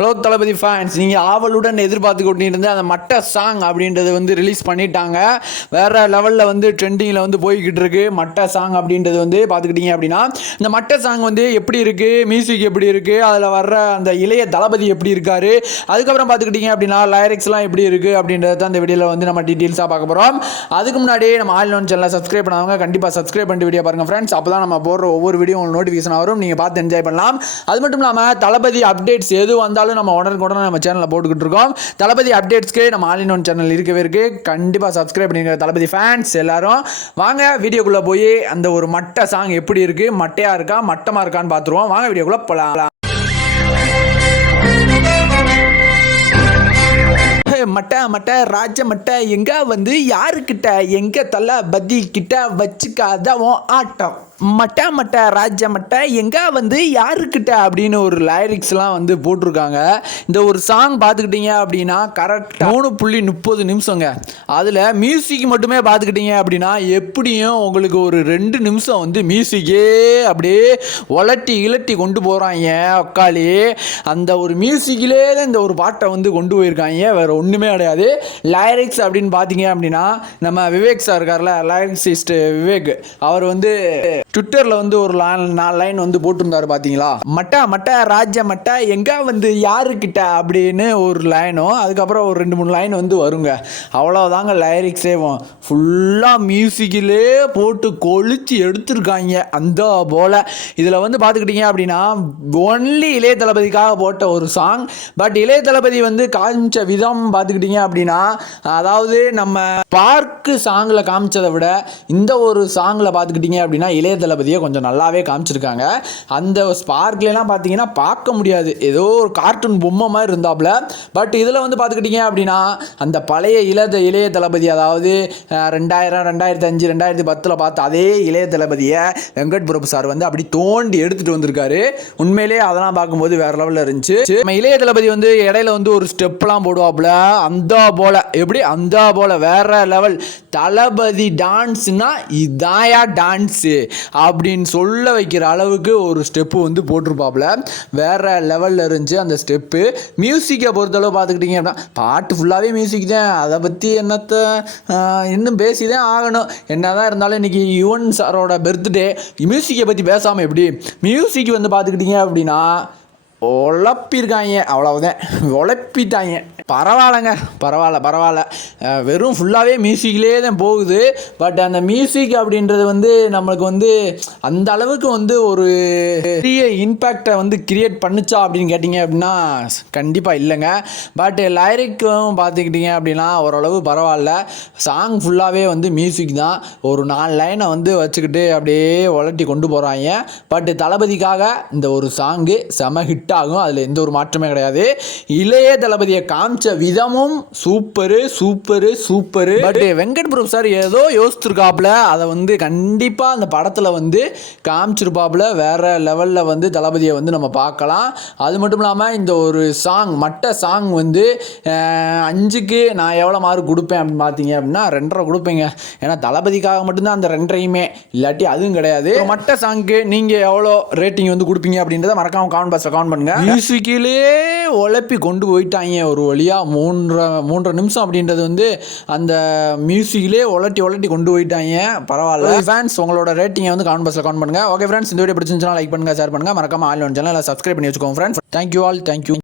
Hello தளபதி fans நீங்கள் ஆவலுடன் எதிர்பார்த்து கொண்டிருந்த அந்த மட்ட சாங் அப்படின்றது வந்து ரிலீஸ் பண்ணிட்டாங்க. வேறு லெவலில் வந்து ட்ரெண்டிங்கில் வந்து போய்கிட்டு இருக்கு. மட்ட சாங் அப்படின்றது வந்து பார்த்துக்கிட்டிங்க அப்படின்னா இந்த மட்ட சாங் வந்து எப்படி இருக்குது மியூசிக் எப்படி இருக்குது அதில் வர்ற அந்த இளைய தளபதி எப்படி இருக்காரு? அதுக்கப்புறம் பார்த்துக்கிட்டிங்க அப்படின்னா லைரிக்ஸ்லாம் எப்படி இருக்குது அப்படின்றத தான் இந்த வீடியோவில் வந்து நம்ம டீட்டெயில்ஸாக பார்க்க போகிறோம் அதுக்கு முன்னாடி நம்ம ஆல் ஒன் சேனலை சப்ஸ்கிரைப் பண்ணாதவங்க கண்டிப்பாக சப்ஸ்கிரைப் பண்ணிட்டு வீடியோ பாருங்கள் ஃப்ரெண்ட்ஸ் அப்போ தான் நம்ம போடுற ஒவ்வொரு வீடியோ உங்களுக்கு நோட்டிஃபிகேஷன் வரும். நீங்கள் பார்த்து என்ஜாய் பண்ணலாம். அது மட்டும் இல்லாமல் தளபதி அப்டேட்ஸ் எது வந்தாலும் நம்ம உடனுக்கு உடனே நம்ம சேனலில் போட்டுக்கிட்டு இருக்கோம். தளபதி அப்டேட்ஸ்க்கு நம்ம ஆல் இன் ஒன் சேனல் இருக்கவே இருக்கு. கண்டிப்பாக சப்ஸ்கிரைப் பண்ணிருக்க தளபதி ஃபேன்ஸ் எல்லாரும். வாங்க வீடியோக்குள்ளே போய் அந்த ஒரு மட்டை சாங் எப்படி இருக்குது மட்டையாக இருக்கா? மட்டமாக இருக்கான்னு பார்த்துருவோம் வாங்க வீடியோக்குள்ளே போகலாம் மட்டை மட்டை ராஜ மட்டை எங்க வந்து யாருக்கிட்ட எங்க தலை பதி கிட்ட வச்சுக்காத ஆட்டம்? மட்டா மட்டா ராஜ மட்டை எங்கே வந்து யாருக்கிட்ட அப்படின்னு ஒரு லைரிக்ஸ்லாம் வந்து போட்டிருக்காங்க. இந்த ஒரு சாங் பார்த்துக்கிட்டீங்க அப்படின்னா கரெக்டாக மூணு புள்ளி முப்பது நிமிஷங்க. அதில் மியூசிக் மட்டுமே பார்த்துக்கிட்டீங்க அப்படின்னா எப்படியும் உங்களுக்கு ஒரு ரெண்டு நிமிஷம் வந்து மியூசிக்கே அப்படியே உலட்டி இலட்டி கொண்டு போகிறாங்க உக்காளி அந்த ஒரு மியூசிக்கிலே தான் இந்த ஒரு பாட்டை வந்து கொண்டு போயிருக்காங்க வேறு ஒன்றுமே கிடையாது. லைரிக்ஸ் அப்படின்னு பார்த்தீங்க அப்படின்னா நம்ம விவேக் சார் இருக்கார்ல லைரிக்ஸிஸ்ட் விவேக். அவர் வந்து ட்விட்டரில் வந்து ஒரு லான் நாலு லைன் வந்து போட்டிருந்தாரு பார்த்தீங்களா மட்டா மட்டா ராஜ மட்டா எங்கே வந்து யாருக்கிட்ட அப்படின்னு ஒரு லைனும் அதுக்கப்புறம் ஒரு ரெண்டு மூணு லைன் வந்து வருங்க. அவ்வளோதாங்க லைரிக்ஸேவும் ஃபுல்லாக மியூசிக்கிலே போட்டு கொளுத்தி எடுத்திருக்காங்க அந்த போல். இதில் வந்து பார்த்துக்கிட்டிங்க அப்படின்னா ஒன்லி இளைய தளபதிக்காக போட்ட ஒரு சாங் பட் இளைய தளபதி வந்து காமிச்ச விதம் பார்த்துக்கிட்டிங்க அப்படின்னா அதாவது நம்ம பார்க்கு சாங்கில் காமிச்சதை விட இந்த ஒரு சாங்கில் பார்த்துக்கிட்டிங்க அப்படின்னா இளைய தளபதியை கொஞ்சம் நல்லாவே காமிச்சிருக்காங்க. அந்த ஸ்பார்க்லாம் பார்த்தீங்கன்னா பார்க்க முடியாது. ஏதோ ஒரு கார்ட்டூன் பொம்மை மாதிரி இருந்தாப்புல. பட் இதில் வந்து பார்த்துக்கிட்டிங்க அப்படின்னா அந்த பழைய இளைய இளைய தளபதி அதாவது ரெண்டாயிரம் ரெண்டாயிரத்தி அஞ்சு ரெண்டாயிரத்தி பத்தில் பார்த்து அதே இளைய தளபதியை வெங்கட் பிரபு சார் வந்து அப்படி தோண்டி எடுத்துகிட்டு வந்திருக்காரு. உண்மையிலேயே அதெல்லாம் பார்க்கும்போது வேற லெவலில் இருந்துச்சு. நம்ம இளைய தளபதி வந்து இடையில வந்து ஒரு ஸ்டெப்லாம் போடுவாப்புல. அந்த போல. எப்படி? அந்த போல. வேற லெவல். தளபதி டான்ஸ்னா இதாயா டான்ஸு அப்படின்னு சொல்ல வைக்கிற அளவுக்கு ஒரு ஸ்டெப்பு வந்து போட்டிருப்பாப்புல. வேற லெவலில் இருந்துச்சு அந்த ஸ்டெப்பு மியூசிக்கை பொறுத்தளவு பார்த்துக்கிட்டிங்க அப்படின்னா பாட்டு ஃபுல்லாகவே மியூசிக் தான். அதை பற்றி என்னத்தை இன்னும் பேசி தான் ஆகணும். என்ன தான் இருந்தாலும் இன்றைக்கி யுவன் சாரோட பர்த்டே மியூசிக்கை பற்றி பேசாமல் எப்படி? மியூசிக் வந்து பார்த்துக்கிட்டிங்க அப்படின்னா உழப்பிருக்காங்க அவ்வளவுதான். உழப்பிட்டாங்க. பரவாயில்லைங்க. பரவாயில்ல பரவாயில்ல. வெறும் ஃபுல்லாகவே மியூசிக்லேயே தான் போகுது. பட் அந்த மியூசிக் அப்படின்றது வந்து நம்மளுக்கு வந்து அந்த அளவுக்கு வந்து ஒரு பெரிய இம்பேக்டை வந்து கிரியேட் பண்ணுச்சா அப்படின்னு கேட்டிங்க அப்படின்னா கண்டிப்பாக இல்லைங்க. பட் லைரிக்கும் பார்த்துக்கிட்டிங்க அப்படின்னா ஓரளவு பரவாயில்ல. சாங் ஃபுல்லாகவே வந்து மியூசிக் தான். ஒரு நாலு லைனை வந்து வச்சுக்கிட்டு அப்படியே உலட்டி கொண்டு போகிறாங்க பட் தளபதிக்காக இந்த ஒரு சாங்கு செம ஹிட் ஆகும். அதில் எந்த ஒரு மாற்றமே கிடையாது. இளைய தளபதியை காமிச்சு விதமும் super super super. But Venkat Prabhu sir ஏதோ யோசிச்சிருக்காப்புல அதை வந்து கண்டிப்பாக அந்த படத்தில் வந்து காமிச்சிருப்பாப்புல. வேற லெவலில் வந்து தளபதியை வந்து நம்ம பார்க்கலாம். அது மட்டும் இல்லாமல் இந்த ஒரு சாங் மட்ட சாங் வந்து அஞ்சுக்கு நான் எவ்வளோ மார்க் கொடுப்பேன் அப்படின்னு பார்த்தீங்க அப்படின்னா ரெண்டரை கொடுப்பேங்க. ஏன்னா தளபதிக்காக மட்டும்தான் அந்த ரெண்டரையுமே. இல்லாட்டி அதுவும் கிடையாது. மட்ட சாங்க்கு நீங்கள் எவ்வளோ ரேட்டிங் வந்து கொடுப்பீங்க அப்படின்றத மறக்காம கமெண்ட் பாக்ஸில் கமெண்ட் பண்ணுங்க. மியூசிக்கிலே உழப்பி கொண்டு போயிட்டாங்க ஒரு வழியாக மூன்றரை மூன்றரை நிமிஷம் அப்படின்றது வந்து அந்த மியூசிக்கிலே உலட்டி உலட்டி கொண்டு போயிட்டாங்க. பரவாயில்ல. ஃபேன்ஸ் உங்களோட ரேட்டிங்கை வந்து கமெண்ட் பாக்ஸில் கமெண்ட் பண்ணுங்க. ஓகே ஃப்ரெண்ட்ஸ் இந்த வீடியோ பிடிச்சிருந்துச்சுன்னா லைக் பண்ணுங்க ஷேர் பண்ணுங்க. மறக்காம ஆல் ஒன் சேனல் சப்ஸ்கிரைப் பண்ணி வச்சுக்கோங்க ஃப்ரெண்ட்ஸ் தேங்க்யூ ஆல் தேங்க்யூ